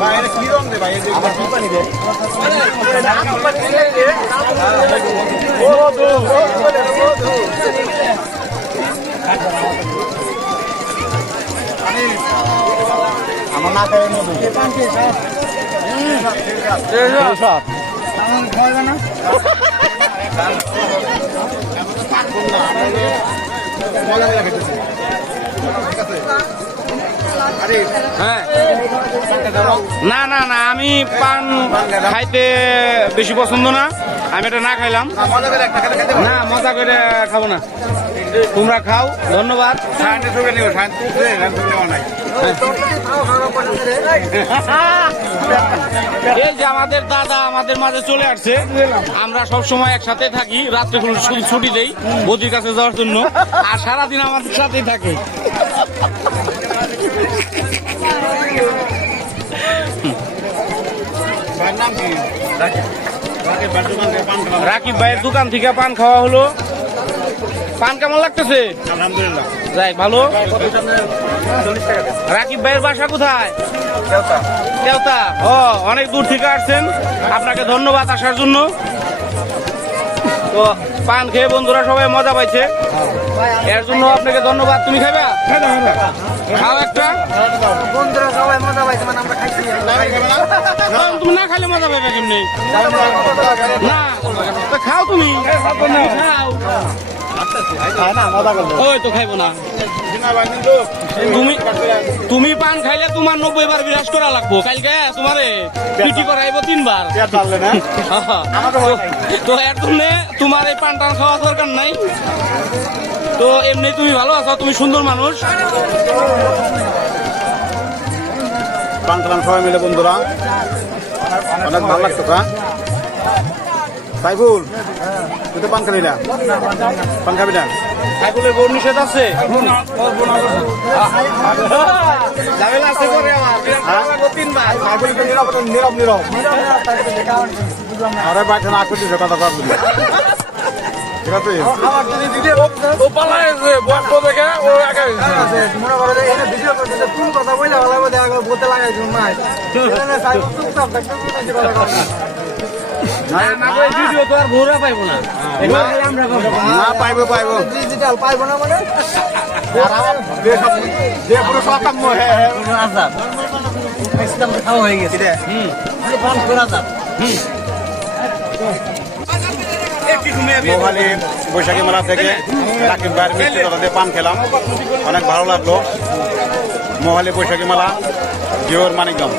বাইরে কি রং দে ভাই আবার কি পানি দে ও দো আমার না খায় মধু পান কে স্যার স্যার আমার খাওয়া না মজা লাগে খেতেছি না না না আমি পান খাইতে বেশি পছন্দ না, আমি এটা না খাইলাম না, মজা করে খাবো না, তোমরা খাও। ধন্যবাদ। এই যে আমাদের দাদা আমাদের মাঝে চলে আসছে, আমরা সব সময় একসাথে থাকি, রাত্রে কোনো ছুটি দেই বদির কাছে যাওয়ার জন্য, আর সারাদিন আমাদের সাথেই থাকে। রাকিব ভাইয়ের দোকান থেকে পান খাওয়া হলো। পান কেমন লাগতেছে? আলহামদুলিল্লাহ যাই ভালো। রাকিব ভাইয়ের বাসা কোথায়? কেওতা। ও, অনেক দূর থেকে আসছেন, আপনাকে ধন্যবাদ আসার জন্য। তো পান খেয়ে বন্ধুরা সবাই মজা পাইছে, এর জন্য আপনাকে ধন্যবাদ। তুমি খাইবা? খাও একটা। বন্ধুরা সবাই মজা পাইছে, মানে আমরা খাইছি না। তুমি না খাইলে মজা পাইবে কেমনি? না খাও, তুমি খাও। ওই তো খাইবো না। তুমি পান খাইলে তোমার 90 বার বিরাজ করা লাগবো, কালকে তোমারে পিটি করাইব 3 বার। তো এর জন্য তোমার এই পান টান খাওয়া দরকার নাই। তো এমনি তুমি ভালো আছো, তুমি সুন্দর মানুষ। পান টান সবাই মিলে বন্ধুরা অনেক ভালো লাগতো। সাইফুল, তুই তো পান খাবি না? পান খাবি না? সাইফুলের গরু নিষেধ আছে, ঝামেলা আছে করে আমার 3 বার। নীরব নীরব আরে বাইরে না করছিস কথা বলবি, ঠিক আছে? ও পালাইছে বক্ত দেখে, ও একা মনে করো যে এখানে ভিডিও করতে কোন কথা বলে ভালো দেখা বলতে লাগাই তুমি মাই সাইফুল চুপচাপ দেখতে ভিডিও তো আর ঘোরা পাইবো না, না পাইবো পাইবো ডিজিটাল পাইবো না মানে পুরো সব কাম খাওয়া হয়ে গেছে। মোহালি বৈশাখী মেলা থেকে রাকিব ভাইয়ের মিষ্টি দাদাতে পান খেলাম, অনেক ভালো লাগলো। মোহালি বৈশাখী মেলা, জিওর মানিকগঞ্জ।